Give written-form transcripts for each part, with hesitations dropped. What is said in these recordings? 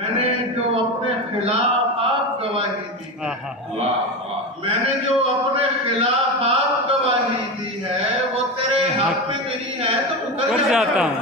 میں نے جو اپنے خلاف آپ گواہی دی ہے، میں نے جو اپنے خلاف آپ گواہی دی ہے وہ تیرے حق میں نہیں ہے تو مکر جاتا ہوں۔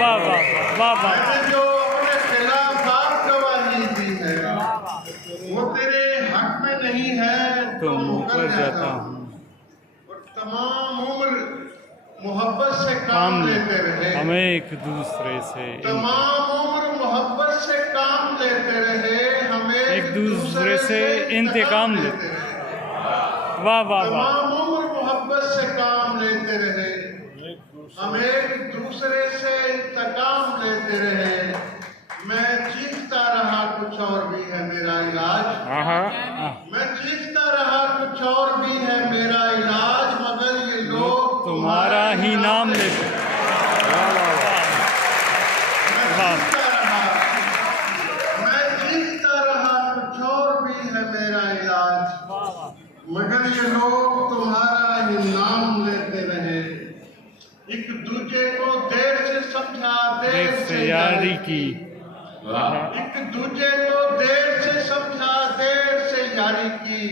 واہ واہ واہ میں واہ، نے جو اپنے خلاف آپ گواہی دی ہے وہ تیرے حق میں نہیں ہے تو مکر جاتا ہوں۔ اور تمام عمر محبت سے کام لیتے رہے، ہمیں ایک دوسرے سے تمام عمر محبت سے کام لیتے رہے، ہمیں ایک دوسرے سے انتقام لیتے رہے، واہ واہ واہ، تمام عمر محبت سے کام لیتے رہے، ہم ایک دوسرے سے انتقام لیتے رہے، میں چیختا رہا کچھ اور بھی ہے میرا علاج، میں چیختا رہا کچھ اور بھی ہے میرا علاج، مگر یہ لوگ تمہارا ہی نام لیتے۔ میں چیختا رہا کچھ اور بھی ہے میرا علاج، مگر یہ لوگ تمہارا ہی نام لیتے رہے، ایک دوسرے کو دیر سے سمجھا دیر سے یاری کی، ایک دوسرے کو دیر سے سمجھا دیر سے یاری کی،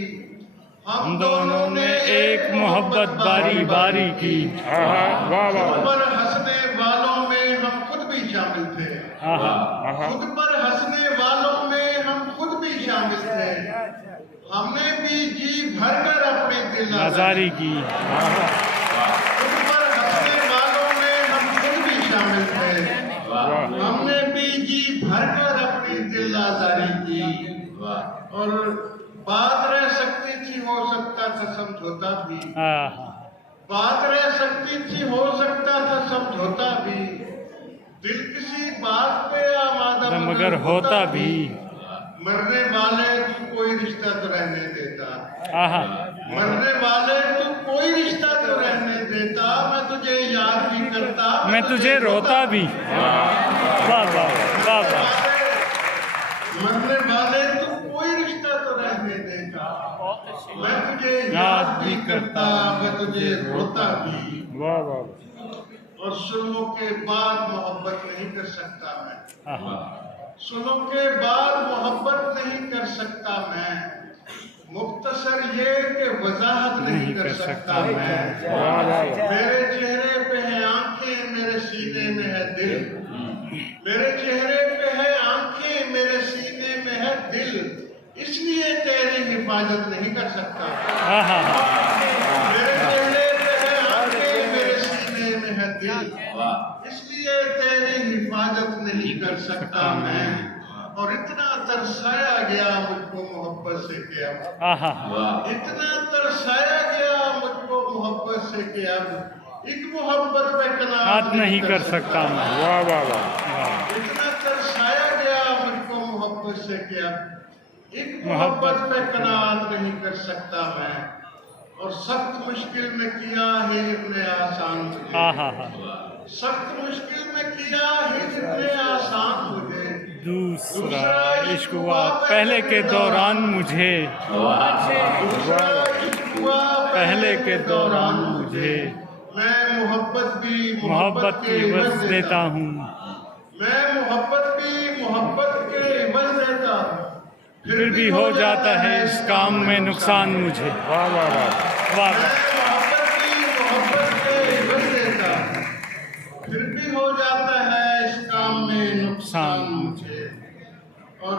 ہم دونوں نے ایک محبت باری باری کی، خود پر ہنسنے والوں میں ہم خود بھی شامل تھے، خود پر ہنسنے والوں میں ہم خود بھی شامل تھے، ہم نے بھی جی بھر کر اپنے دل آزاری کی، خود پر ہنسنے والوں میں ہم خود بھی شامل تھے، ہم نے بھی جی بھر کر اپنی دل آزاری کی، اور بات رہ سکتی تھی ہو سکتا تھا سمجھوتا بھی، بات رہ سکتی تھی ہو سکتا تھا سمجھوتا بھی، دل کسی بات پہ آمادہ مگر ہوتا بھی، مرنے والے تو کوئی رشتہ تو رہنے دیتا، آہا مرنے والے تو کوئی رشتہ تو رہنے دیتا، میں تجھے یاد بھی کرتا، میں تجھے روتا بھی، واہ واہ واہ واہ، مرنے والے تو کوئی رشتہ تو رہنے دیتا، میں تجھے یاد بھی کرتا، میں تجھے روتا بھی، واہ واہ، اور سلو کے بعد محبت نہیں کر سکتا میں، سلو کے بعد محبت نہیں کر سکتا میں، مختصر یہ کہ وضاحت نہیں کر سکتا میں، میرے چہرے پہ ہے آنکھیں میرے سینے میں ہے دل، میرے چہرے پہ ہے آنکھیں میرے سینے میں ہے دل، اس لیے تیری حفاظت نہیں کر سکتا، میرے چہرے پہ ہے آنکھیں میرے سینے میں ہے دل، اس لیے تیری حفاظت نہیں کر سکتا میں، اور اتنا ترسایا گیا مجھ کو محبت سے کیا، اتنا ترسایا گیا مجھ کو محبت سے کیا، ایک محبت پہ قناعت نہیں کر سکتا میں، واہ واہ واہ، اتنا ترسایا گیا مجھ کو محبت سے کیا، ایک محبت پہ قناعت نہیں کر سکتا میں، اور سخت مشکل میں کیا ہجر نے آسان مجھے، سخت مشکل میں کیا ہجر نے آسان مجھے، دوسرا عشق ہوا پہلے کے دوران مجھے، دوسرا عشق ہوا پہلے کے دوران مجھے، میں محبت بھی محبت کی عوض دیتا ہوں، میں محبت بھی محبت کے عوض دیتا ہوں، پھر بھی ہو جاتا ہے اس کام میں نقصان مجھے، واہ واہ واہ واہ، میں محبت بھی محبت کے عوض دیتا ہوں، پھر بھی ہو جاتا ہے اس کام میں نقصان مجھے، اور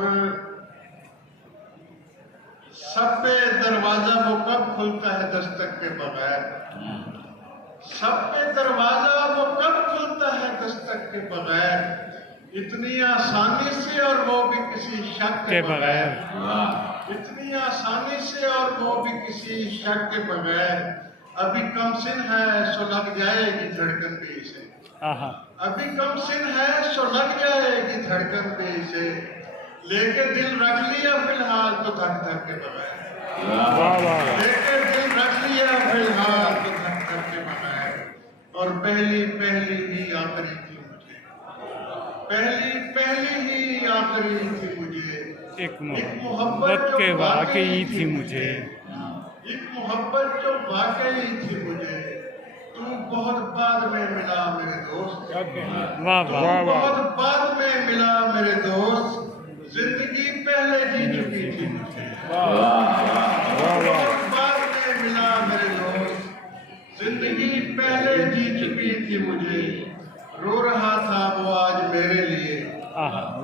سب پہ دروازہ وہ کب کھلتا ہے دستک کے بغیر، سب پہ دروازہ وہ کب کھلتا ہے دستک کے بغیر، اتنی آسانی سے اور وہ بھی کسی شک کے بغیر، اتنی آسانی سے اور وہ بھی کسی شک کے بغیر، ابھی کم سن ہے سو لگ جائے گی دھڑکن بھی اسے، ابھی کم سن ہے سو لگ جائے گی دھڑکن بھی اسے، لے کے دل رکھ لیا فی الحال تو دھک دھک کے بغیر، لے کے دل رکھ لیا فی الحال تو دھک دھک کے بغیر، اور پہلی ہی آخری تھی مجھے، پہلی ہی آخری تھی مجھے، ایک محبت کے واقعی تھی مجھے، ایک محبت جو واقعی تھی مجھے، تو بہت بعد میں ملا میرے دوست، واہ واہ، بہت بعد میں ملا میرے دوست،